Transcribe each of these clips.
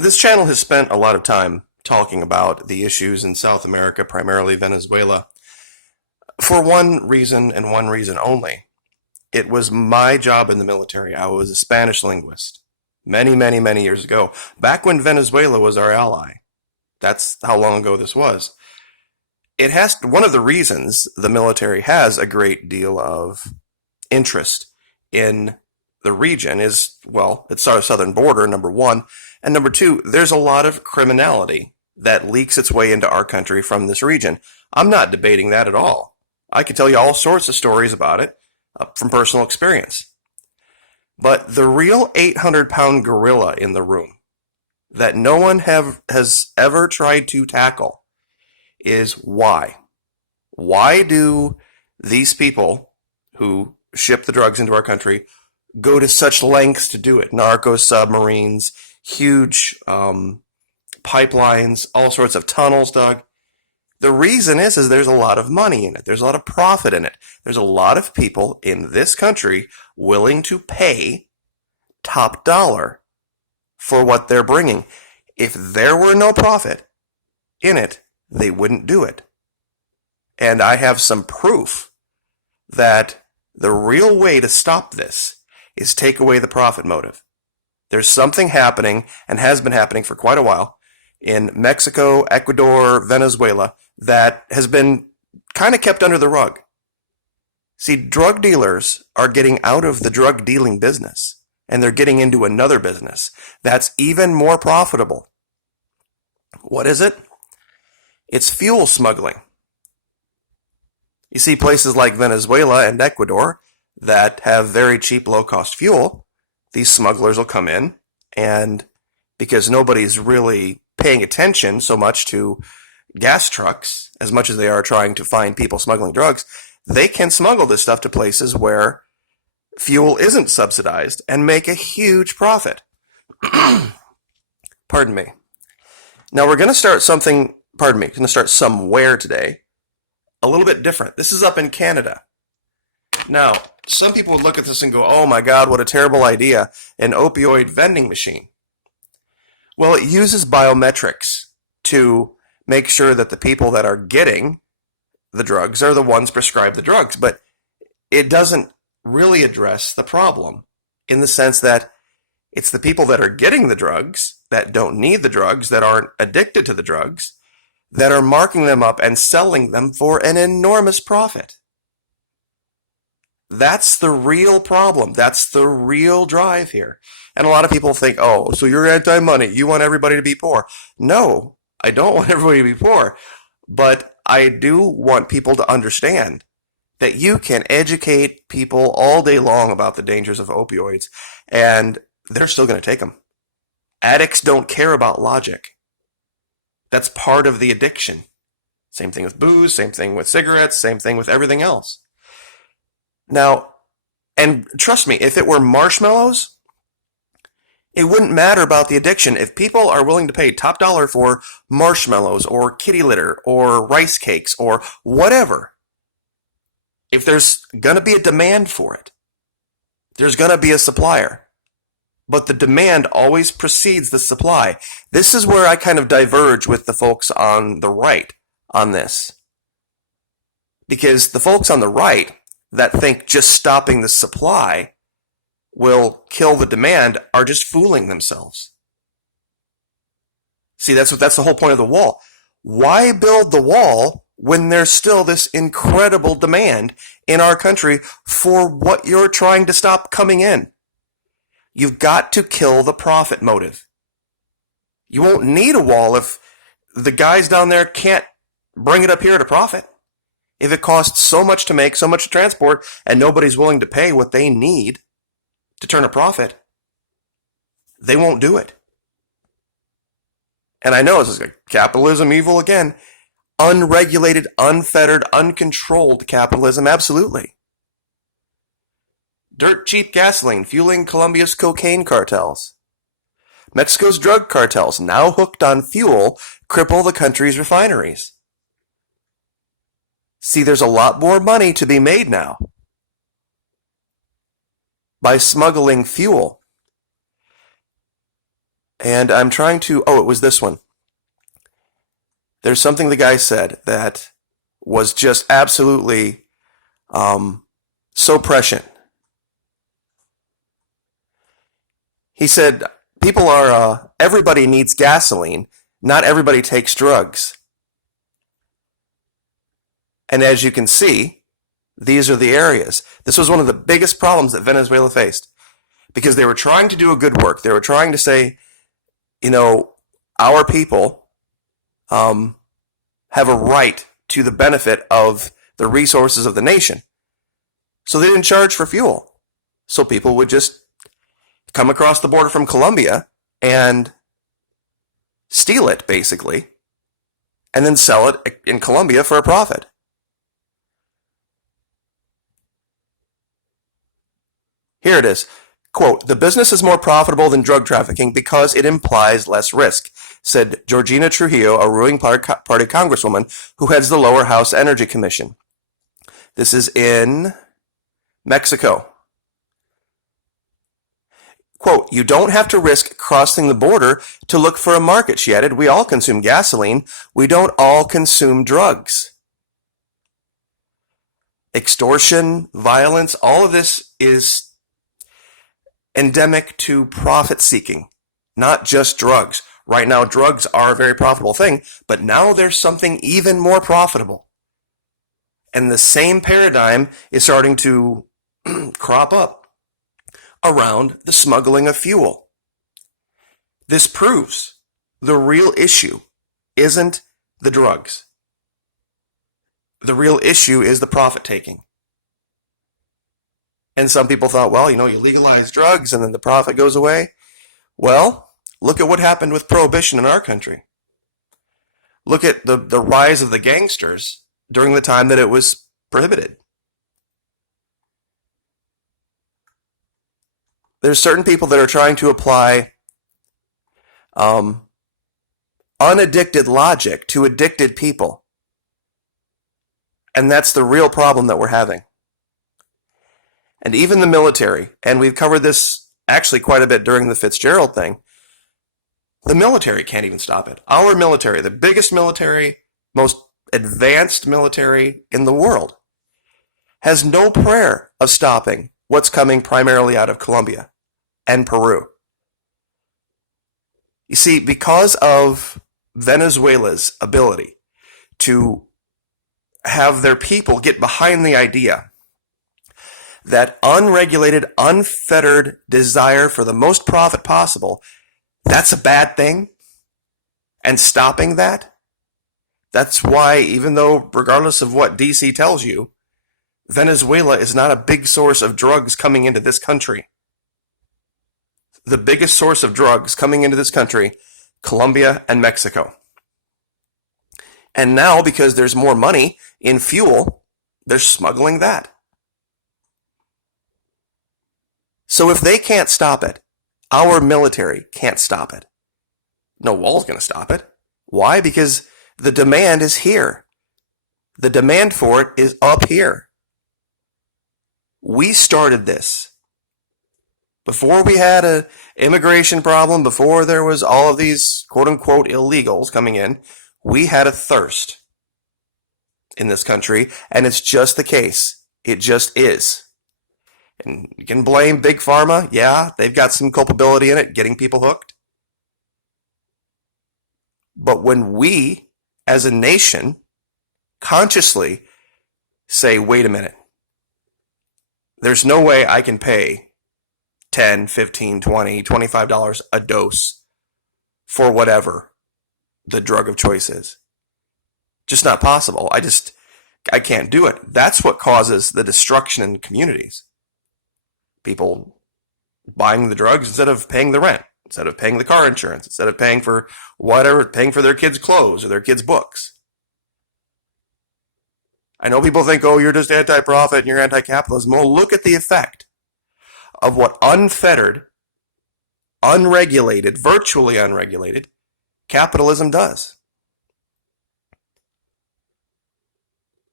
This channel has spent a lot of time talking about the issues in South America, primarily Venezuela, for one reason and one reason only. It was my job in the military. I was a Spanish linguist many, many, many years ago, back when Venezuela was our ally. That's how long ago this was. One of the reasons the military has a great deal of interest in the region is, well, it's our southern border, number one. And number two, there's a lot of criminality that leaks its way into our country from this region. I'm not debating that at all. I could tell you all sorts of stories about it from personal experience. But the real 800-pound gorilla in the room that no one has ever tried to tackle is why. Why do these people who ship the drugs into our country go to such lengths to do it? Narco submarines, huge pipelines, all sorts of tunnels dug. The reason is there's a lot of money in it. There's a lot of profit in it. There's a lot of people in this country willing to pay top dollar for what they're bringing. If there were no profit in it, they wouldn't do it. And I have some proof that the real way to stop this is take away the profit motive. There's something happening, and has been happening for quite a while, in Mexico, Ecuador, Venezuela, that has been kind of kept under the rug. See, drug dealers are getting out of the drug dealing business, and they're getting into another business that's even more profitable. What is it? It's fuel smuggling. You see places like Venezuela and Ecuador that have very cheap, low-cost fuel. These smugglers will come in, and because nobody's really paying attention so much to gas trucks as much as they are trying to find people smuggling drugs, they can smuggle this stuff to places where fuel isn't subsidized and make a huge profit. Pardon me. Now we're going to start somewhere today a little bit different. This is up in Canada. Now, some people would look at this and go, oh my God, what a terrible idea, an opioid vending machine. Well, it uses biometrics to make sure that the people that are getting the drugs are the ones prescribed the drugs, but it doesn't really address the problem in the sense that it's the people that are getting the drugs, that don't need the drugs, that aren't addicted to the drugs, that are marking them up and selling them for an enormous profit. That's the real problem. That's the real drive here. And a lot of people think, oh, so you're anti-money. You want everybody to be poor. No, I don't want everybody to be poor. But I do want people to understand that you can educate people all day long about the dangers of opioids, and they're still going to take them. Addicts don't care about logic. That's part of the addiction. Same thing with booze, same thing with cigarettes, same thing with everything else. Now, and trust me, if it were marshmallows, it wouldn't matter about the addiction. If people are willing to pay top dollar for marshmallows or kitty litter or rice cakes or whatever, if there's going to be a demand for it, there's going to be a supplier. But the demand always precedes the supply. This is where I kind of diverge with the folks on the right on this. Because the folks on the right that think just stopping the supply will kill the demand are just fooling themselves. See, that's the whole point of the wall. Why build the wall when there's still this incredible demand in our country for what you're trying to stop coming in? You've got to kill the profit motive. You won't need a wall if the guys down there can't bring it up here at a profit. If it costs so much to make, so much to transport, and nobody's willing to pay what they need to turn a profit, they won't do it. And I know this is like capitalism evil again. Unregulated, unfettered, uncontrolled capitalism, absolutely. Dirt cheap gasoline fueling Colombia's cocaine cartels. Mexico's drug cartels, now hooked on fuel, cripple the country's refineries. See, there's a lot more money to be made now by smuggling fuel. And I'm trying to, oh, it was this one. There's something the guy said that was just absolutely so prescient. He said, everybody needs gasoline, not everybody takes drugs. And as you can see, these are the areas. This was one of the biggest problems that Venezuela faced because they were trying to do a good work. They were trying to say, our people have a right to the benefit of the resources of the nation. So they didn't charge for fuel. So people would just come across the border from Colombia and steal it, basically, and then sell it in Colombia for a profit. Here it is. Quote, "The business is more profitable than drug trafficking because it implies less risk," said Georgina Trujillo, a ruling party congresswoman who heads the lower house Energy Commission. This is in Mexico. Quote, "You don't have to risk crossing the border to look for a market," she added. "We all consume gasoline. We don't all consume drugs." Extortion, violence, all of this is endemic to profit seeking, not just drugs. Right now, drugs are a very profitable thing, but now there's something even more profitable. And the same paradigm is starting to crop up around the smuggling of fuel. This proves the real issue isn't the drugs. The real issue is the profit taking. And some people thought, well, you legalize drugs and then the profit goes away. Well, look at what happened with prohibition in our country. Look at the rise of the gangsters during the time that it was prohibited. There's certain people that are trying to apply unaddicted logic to addicted people. And that's the real problem that we're having. And even the military, and we've covered this actually quite a bit during the Fitzgerald thing, the military can't even stop it. Our military, the biggest military, most advanced military in the world, has no prayer of stopping what's coming primarily out of Colombia and Peru. You see, because of Venezuela's ability to have their people get behind the idea that unregulated, unfettered desire for the most profit possible, that's a bad thing. And stopping that's why, even though, regardless of what DC tells you, Venezuela is not a big source of drugs coming into this country. The biggest source of drugs coming into this country, Colombia and Mexico. And now, because there's more money in fuel, they're smuggling that. So if they can't stop it, our military can't stop it. No wall's going to stop it. Why? Because the demand is here. The demand for it is up here. We started this. Before we had an immigration problem, before there was all of these quote-unquote illegals coming in, we had a thirst in this country, and it's just the case. It just is. And you can blame Big Pharma. Yeah, they've got some culpability in it, getting people hooked. But when we, as a nation, consciously say, wait a minute, there's no way I can pay $10, $15, $20, $25 a dose for whatever the drug of choice is. Just not possible. I can't do it. That's what causes the destruction in communities. People buying the drugs instead of paying the rent, instead of paying the car insurance, instead of paying for whatever, paying for their kids' clothes or their kids' books. I know people think, oh, you're just anti-profit and you're anti-capitalism. Well, look at the effect of what unfettered, unregulated, virtually unregulated capitalism does.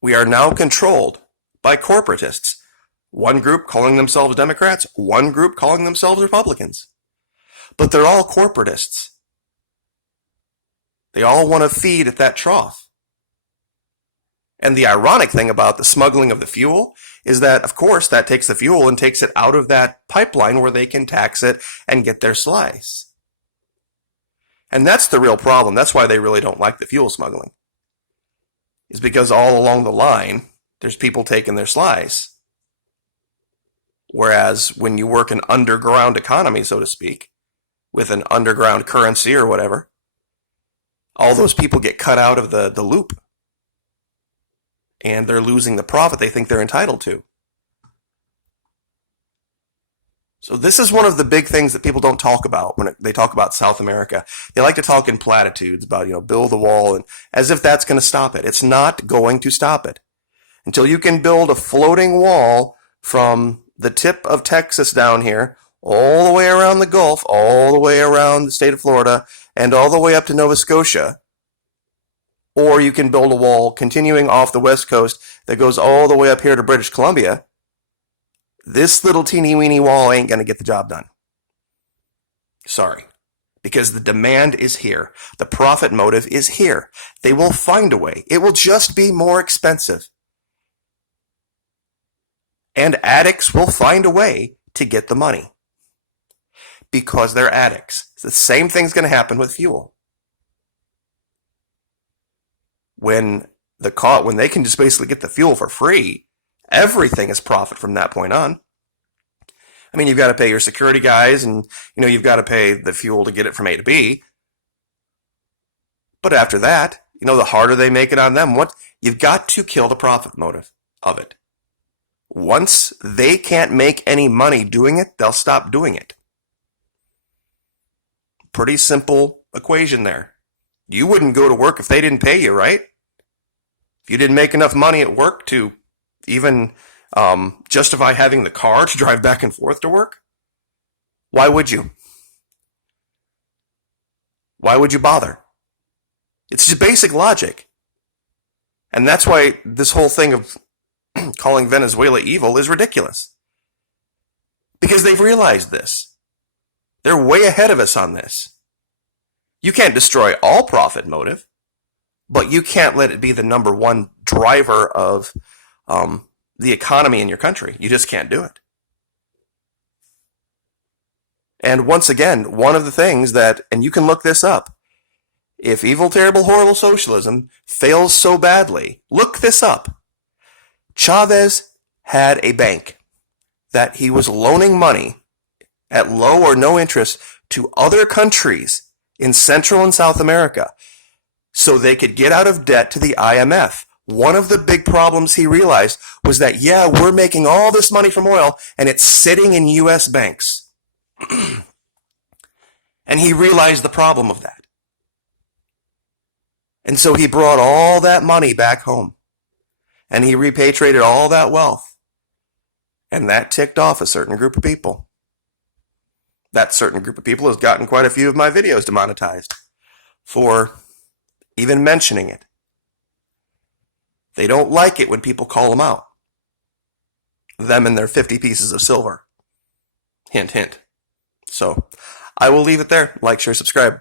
We are now controlled by corporatists. One group calling themselves Democrats, one group calling themselves Republicans. but they're all corporatists. They all want to feed at that trough. And the ironic thing about the smuggling of the fuel is that, of course, that takes the fuel and takes it out of that pipeline where they can tax it and get their slice. And that's the real problem. That's why they really don't like the fuel smuggling. Is because all along the line, there's people taking their slice. Whereas when you work an underground economy, so to speak, with an underground currency or whatever, all those people get cut out of the loop. And they're losing the profit they think they're entitled to. So this is one of the big things that people don't talk about when they talk about South America. They like to talk in platitudes about, build a wall, and as if that's going to stop it. It's not going to stop it. Until you can build a floating wall from the tip of Texas down here, all the way around the Gulf, all the way around the state of Florida, and all the way up to Nova Scotia, or you can build a wall continuing off the west coast that goes all the way up here to British Columbia. This little teeny weeny wall ain't going to get the job done. Sorry. Because the demand is here. The profit motive is here. They will find a way. It will just be more expensive. And addicts will find a way to get the money. Because they're addicts. The same thing's going to happen with fuel. When they can just basically get the fuel for free, everything is profit from that point on. I mean, you've got to pay your security guys, and you've got to pay the fuel to get it from A to B. But after that, the harder they make it on them, you've got to kill the profit motive of it. Once they can't make any money doing it, they'll stop doing it. Pretty simple equation there. You wouldn't go to work if they didn't pay you, right? If you didn't make enough money at work to even justify having the car to drive back and forth to work, why would you? Why would you bother? It's just basic logic. And that's why this whole thing of calling Venezuela evil is ridiculous. Because they've realized this. They're way ahead of us on this. You can't destroy all profit motive, but you can't let it be the number one driver of the economy in your country. You just can't do it. And once again, one of the things that, and you can look this up, if evil, terrible, horrible socialism fails so badly, look this up. Chavez had a bank that he was loaning money at low or no interest to other countries in Central and South America so they could get out of debt to the IMF. One of the big problems he realized was that, we're making all this money from oil and it's sitting in U.S. banks. And he realized the problem of that. And so he brought all that money back home. And he repatriated all that wealth. And that ticked off a certain group of people. That certain group of people has gotten quite a few of my videos demonetized for even mentioning it. They don't like it when people call them out. Them and their 50 pieces of silver. Hint, hint. So, I will leave it there. Like, share, subscribe.